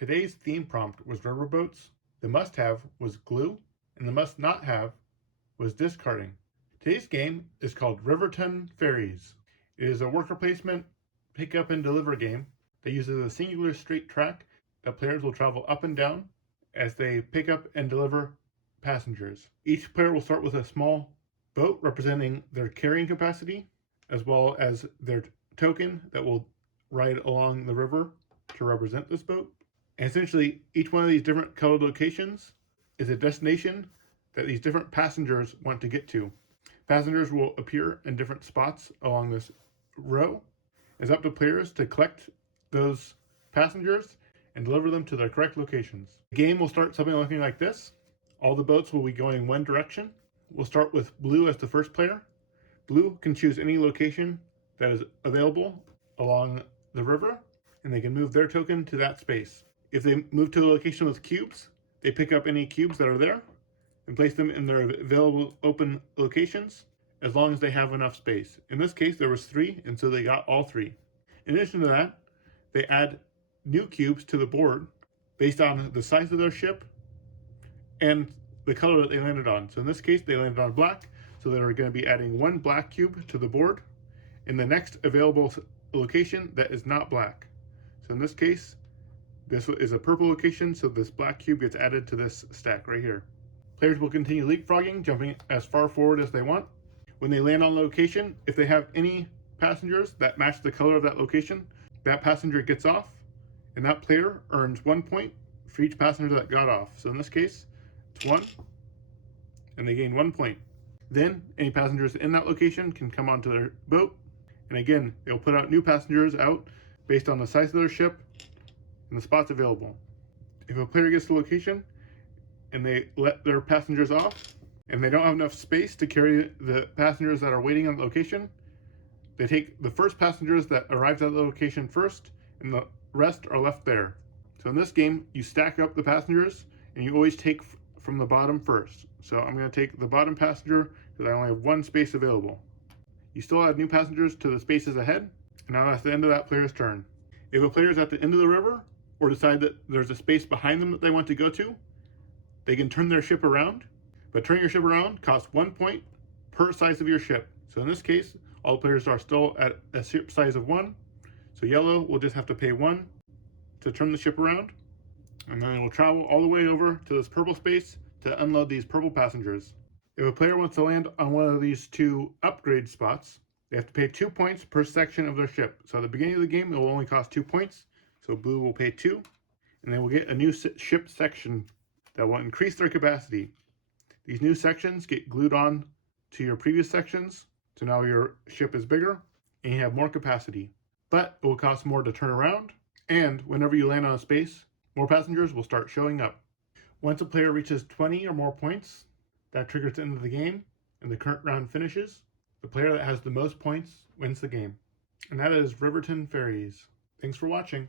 Today's theme prompt was riverboats, the must-have was glue, and the must-not-have was discarding. Today's game is called Riverton Ferries. It is a worker placement pick up and deliver game that uses a singular straight track that players will travel up and down as they pick up and deliver passengers. Each player will start with a small boat representing their carrying capacity, as well as their token that will ride along the river to represent this boat. And essentially, each one of these different colored locations is a destination that these different passengers want to get to. Passengers will appear in different spots along this row. It's up to players to collect those passengers and deliver them to their correct locations. The game will start something looking like this. All the boats will be going one direction. We'll start with blue as the first player. Blue can choose any location that is available along the river, and they can move their token to that space. If they move to the location with cubes, they pick up any cubes that are there and place them in their available open locations as long as they have enough space. In this case, there was 3, and so they got all 3. In addition to that, they add new cubes to the board based on the size of their ship and the color that they landed on. So in this case, they landed on black, so they're going to be adding 1 black cube to the board in the next available location that is not black. So in this case, this is a purple location, so this black cube gets added to this stack right here. Players will continue leapfrogging, jumping as far forward as they want. When they land on location, if they have any passengers that match the color of that location, that passenger gets off, and that player earns 1 point for each passenger that got off. So in this case, it's 1, and they gain 1 point. Then any passengers in that location can come onto their boat, and again, they'll put out new passengers out based on the size of their ship and the spots available. If a player gets to the location and they let their passengers off, and they don't have enough space to carry the passengers that are waiting on the location, they take the first passengers that arrived at the location first, and the rest are left there. So in this game, you stack up the passengers, and you always take from the bottom first. So I'm going to take the bottom passenger because I only have 1 space available. You still add new passengers to the spaces ahead, and now that's the end of that player's turn. If a player is at the end of the river, or decide that there's a space behind them that they want to go to, they can turn their ship around, but turning your ship around costs 1 point per size of your ship. So in this case, all players are still at a ship size of 1, so yellow will just have to pay 1 to turn the ship around, and then it will travel all the way over to this purple space to unload these purple passengers. If a player wants to land on one of these 2 upgrade spots, they have to pay 2 points per section of their ship. So at the beginning of the game, it will only cost 2 points, so blue will pay 2, and they will get a new ship section that will increase their capacity. These new sections get glued on to your previous sections, so now your ship is bigger and you have more capacity. But it will cost more to turn around, and whenever you land on a space, more passengers will start showing up. Once a player reaches 20 or more points, that triggers the end of the game, and the current round finishes. The player that has the most points wins the game. And that is Riverton Ferries. Thanks for watching.